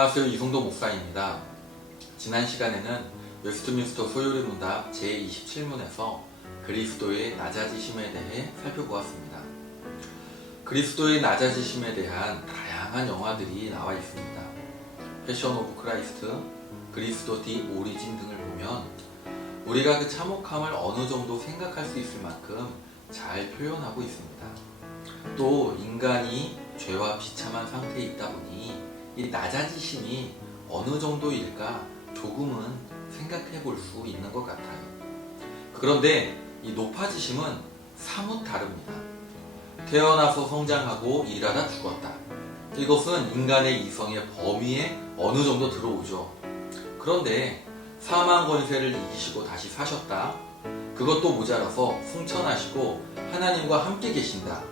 안녕하세요. 이성도 목사입니다. 지난 시간에는 웨스트민스터 소요리 문답 제27문에서 그리스도의 낮아지심에 대해 살펴보았습니다. 그리스도의 낮아지심에 대한 다양한 영화들이 나와 있습니다. 패션 오브 크라이스트, 그리스도 디 오리진 등을 보면 우리가 그 참혹함을 어느 정도 생각할 수 있을 만큼 잘 표현하고 있습니다. 또 인간이 죄와 비참한 상태에 있다 보니 이 낮아지심이 어느 정도일까 조금은 생각해 볼 수 있는 것 같아요. 그런데 이 높아지심은 사뭇 다릅니다. 태어나서 성장하고 일하다 죽었다. 이것은 인간의 이성의 범위에 어느 정도 들어오죠. 그런데 사망 권세를 이기시고 다시 사셨다. 그것도 모자라서 승천하시고 하나님과 함께 계신다.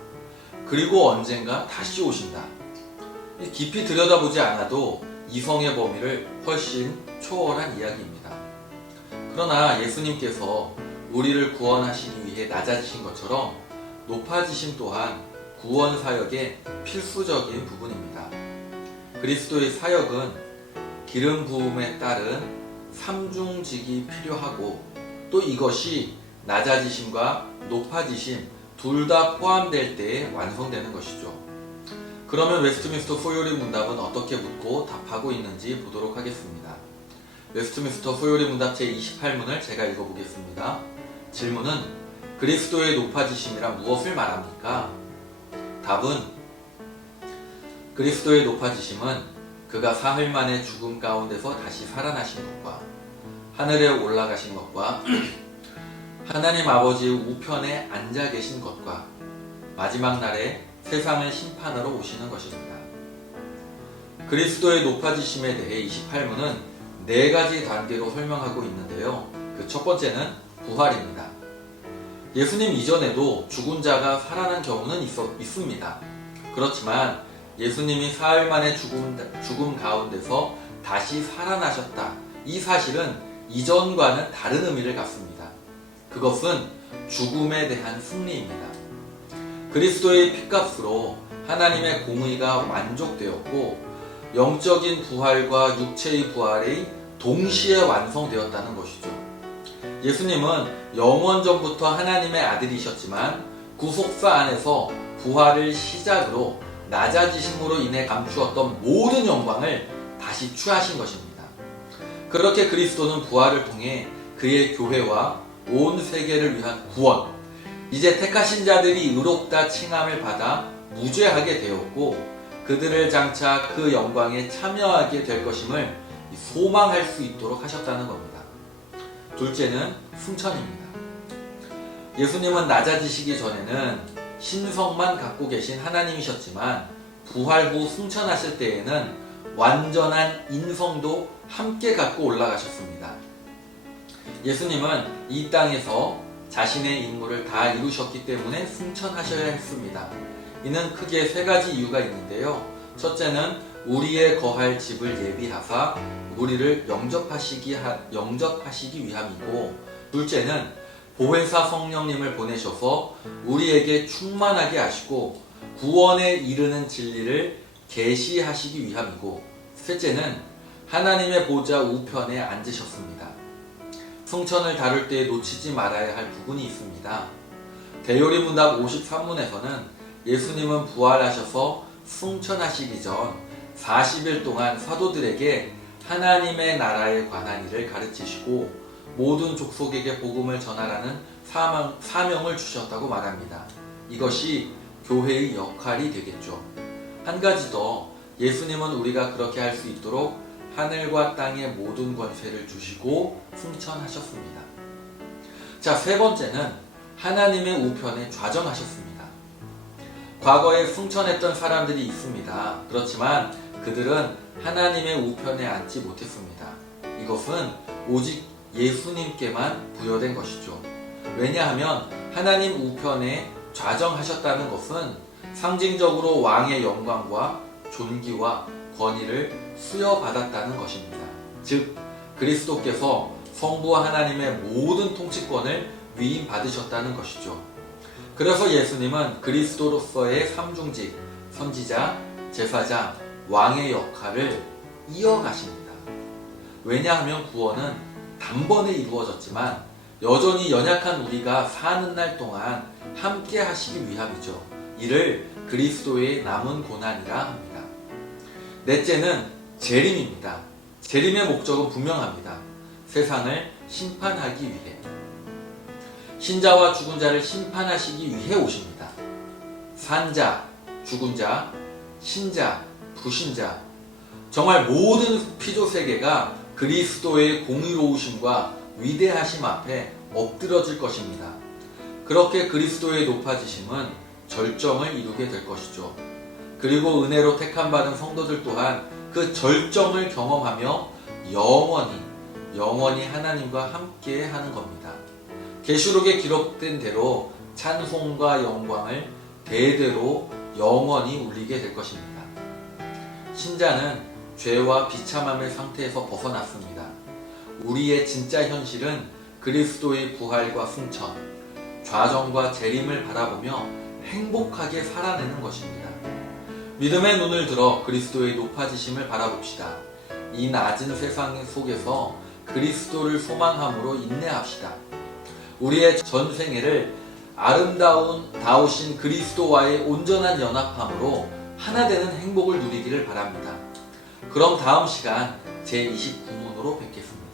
그리고 언젠가 다시 오신다. 깊이 들여다보지 않아도 이성의 범위를 훨씬 초월한 이야기입니다. 그러나 예수님께서 우리를 구원하시기 위해 낮아지신 것처럼 높아지심 또한 구원 사역의 필수적인 부분입니다. 그리스도의 사역은 기름 부음에 따른 삼중직이 필요하고 또 이것이 낮아지심과 높아지심 둘 다 포함될 때에 완성되는 것이죠. 그러면 웨스트민스터 소요리 문답은 어떻게 묻고 답하고 있는지 보도록 하겠습니다. 웨스트민스터 소요리 문답 제28문을 제가 읽어보겠습니다. 질문은 그리스도의 높아지심이란 무엇을 말합니까? 답은 그리스도의 높아지심은 그가 사흘 만에 죽음 가운데서 다시 살아나신 것과 하늘에 올라가신 것과 하나님 아버지의 우편에 앉아 계신 것과 마지막 날에 세상을 심판하러 오시는 것입니다. 그리스도의 높아지심에 대해 28문은 4가지 단계로 설명하고 있는데요. 그 첫 번째는 부활입니다. 예수님 이전에도 죽은 자가 살아난 경우는 있습니다. 그렇지만 예수님이 사흘 만에 죽음 가운데서 다시 살아나셨다. 이 사실은 이전과는 다른 의미를 갖습니다. 그것은 죽음에 대한 승리입니다. 그리스도의 핏값으로 하나님의 공의가 완족되었고 영적인 부활과 육체의 부활이 동시에 완성되었다는 것이죠. 예수님은 영원 전부터 하나님의 아들이셨지만 구속사 안에서 부활을 시작으로 낮아지심으로 인해 감추었던 모든 영광을 다시 취하신 것입니다. 그렇게 그리스도는 부활을 통해 그의 교회와 온 세계를 위한 구원, 이제 택하신 자들이 의롭다 칭함을 받아 무죄하게 되었고 그들을 장차 그 영광에 참여하게 될 것임을 소망할 수 있도록 하셨다는 겁니다. 둘째는 승천입니다. 예수님은 낮아지시기 전에는 신성만 갖고 계신 하나님이셨지만 부활 후 승천하실 때에는 완전한 인성도 함께 갖고 올라가셨습니다. 예수님은 이 땅에서 자신의 임무를 다 이루셨기 때문에 승천하셔야 했습니다. 이는 크게 3가지 이유가 있는데요. 첫째는 우리의 거할 집을 예비하사 우리를 영접하시기 위함이고, 둘째는 보혜사 성령님을 보내셔서 우리에게 충만하게 하시고 구원에 이르는 진리를 계시하시기 위함이고, 셋째는 하나님의 보좌 우편에 앉으셨습니다. 승천을 다룰 때 놓치지 말아야 할 부분이 있습니다. 대요리 문답 53문에서는 예수님은 부활하셔서 승천하시기 전 40일 동안 사도들에게 하나님의 나라에 관한 일을 가르치시고 모든 족속에게 복음을 전하라는 사명을 주셨다고 말합니다. 이것이 교회의 역할이 되겠죠. 한 가지 더, 예수님은 우리가 그렇게 할 수 있도록 하늘과 땅의 모든 권세를 주시고 승천하셨습니다. 자, 3번째는 하나님의 우편에 좌정하셨습니다. 과거에 승천했던 사람들이 있습니다. 그렇지만 그들은 하나님의 우편에 앉지 못했습니다. 이것은 오직 예수님께만 부여된 것이죠. 왜냐하면 하나님 우편에 좌정하셨다는 것은 상징적으로 왕의 영광과 존귀와 권위를 수여받았다는 것입니다. 즉 그리스도께서 성부와 하나님의 모든 통치권을 위임받으셨다는 것이죠. 그래서 예수님은 그리스도로서의 삼중직, 선지자, 제사장, 왕의 역할을 이어가십니다. 왜냐하면 구원은 단번에 이루어졌지만 여전히 연약한 우리가 사는 날 동안 함께 하시기 위함이죠. 이를 그리스도의 남은 고난이라 합니다. 넷째는 재림입니다. 재림의 목적은 분명합니다. 세상을 심판하기 위해. 신자와 죽은 자를 심판하시기 위해 오십니다. 산자, 죽은 자, 신자, 부신자, 정말 모든 피조 세계가 그리스도의 공의로우심과 위대하심 앞에 엎드려질 것입니다. 그렇게 그리스도의 높아지심은 절정을 이루게 될 것이죠. 그리고 은혜로 택함받은 성도들 또한 그 절정을 경험하며 영원히 하나님과 함께 하는 겁니다. 계시록에 기록된 대로 찬송과 영광을 대대로 영원히 울리게 될 것입니다. 신자는 죄와 비참함의 상태에서 벗어났습니다. 우리의 진짜 현실은 그리스도의 부활과 승천, 좌정과 재림을 바라보며 행복하게 살아내는 것입니다. 믿음의 눈을 들어 그리스도의 높아지심을 바라봅시다. 이 낮은 세상 속에서 그리스도를 소망함으로 인내합시다. 우리의 전생애를 아름다우신 그리스도와의 온전한 연합함으로 하나 되는 행복을 누리기를 바랍니다. 그럼 다음 시간 제29문으로 뵙겠습니다.